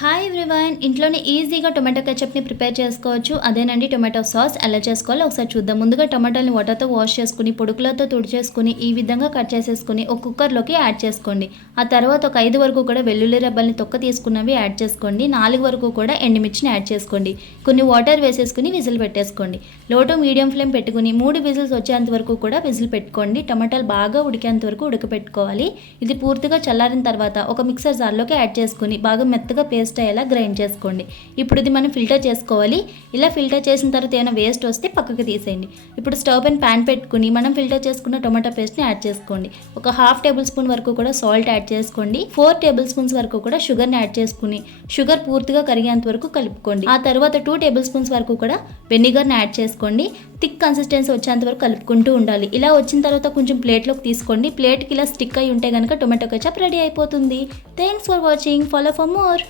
Hi everyone, ఇంట్లోనే ఈజీగా tomato కెచప్ని prepare చేసుకోవచ్చు. అదేనండి టొమాటో సాస్ ఎలా చేసుకోవాలో ఒకసారి చూద్దాం. ముందుగా టొమాటోని వాటర్తో వాష్ చేసుకుని పొడుకులతో తుడిచేసుకుని ఈ విధంగా కట్ చేసేసుకుని ఒక కుక్కర్లోకి యాడ్ చేసుకోండి. ఆ తర్వాత ఒక 5 వరకు కూడా వెల్లుల్లి రెబ్బల్ని తొక్క తీసుకున్నవి యాడ్ చేసుకోండి. 4 వరకు కూడా ఎండుమిర్చిని యాడ్ చేసుకోండి. కొన్ని వాటర్ వేసేసుకుని విజిల్ పెట్టేసుకోండి. లో టు మీడియం ఫ్లేమ్ పెట్టుకుని 3 విజిల్స్ వచ్చేంత వరకు కూడా విజిల్ పెట్టుకోండి. టొమాటోలు బాగా ఉడికేంత వరకు ఉడకపెట్టుకోవాలి. ఇది పూర్తిగా చల్లారిన తర్వాత ఒక మిక్సర్ జార్లోకి యాడ్ చేసుకుని బాగా మెత్తగా పేస్ట్ అయ్యేలా గ్రైండ్ చేసుకోండి. ఇప్పుడు ఇది మనం ఫిల్టర్ చేసుకోవాలి. ఇలా ఫిల్టర్ చేసిన తర్వాత ఏమైనా వేస్ట్ వస్తే పక్కకి తీసేయండి. ఇప్పుడు స్టవ్ పైన ప్యాన్ పెట్టుకుని మనం ఫిల్టర్ చేసుకున్న టొమాటో పేస్ట్ని యాడ్ చేసుకోండి. ఒక 1/2 టేబుల్ స్పూన్ వరకు కూడా సాల్ట్ యాడ్ చేసుకోండి. 4 టేబుల్ స్పూన్స్ వరకు కూడా షుగర్ని యాడ్ చేసుకుని షుగర్ పూర్తిగా కరిగేంత వరకు కలుపుకోండి. ఆ తర్వాత 2 టేబుల్ స్పూన్స్ వరకు కూడా వెనిగర్ని యాడ్ చేసుకోండి. థిక్ కన్సిస్టెన్సీ వచ్చేంత వరకు కలుపుకుంటూ ఉండాలి. ఇలా వచ్చిన తర్వాత కొంచెం ప్లేట్లోకి తీసుకోండి. ప్లేట్కి ఇలా స్టిక్ అయి ఉంటే కనుక టొమాటో కెచప్ రెడీ అయిపోతుంది. Thanks for watching. Follow for more.